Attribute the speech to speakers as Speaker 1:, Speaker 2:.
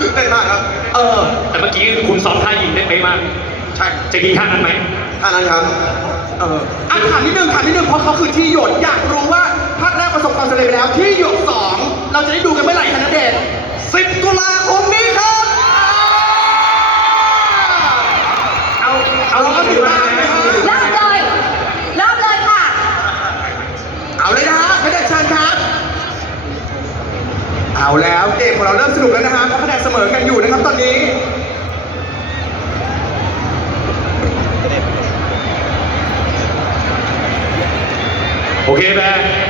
Speaker 1: กี้คุณซ้อมท่ายิงได้เป๊ะมาก
Speaker 2: ใช่
Speaker 1: จะยิงท่านั้นไหม
Speaker 2: ท่านั้นครับ
Speaker 3: เอออะถามนิดนึงถามนิดนึงเพราะเขาคือที่หยดอยากรู้ว่าภาคแรกประสบความสำเร็จไปแล้ว ที่หยดสองเราจะได้ดูกันเมื่อไหร่คะณเดชน์10ตุลาคมนี้ครับ
Speaker 1: เอาเอา
Speaker 3: เราก็ถือว่านะฮะ
Speaker 4: เริ่มเลยเริ่มเลยค่ะ
Speaker 3: เอาเลยนะฮะไม่ได้เชิญครับ เอาแล้วเกมของเราเริ่มสนุกแล้วนะฮะ เพราะคะแนนเสมอกันอยู่นะครับตอนนี้
Speaker 1: โอเคแบร์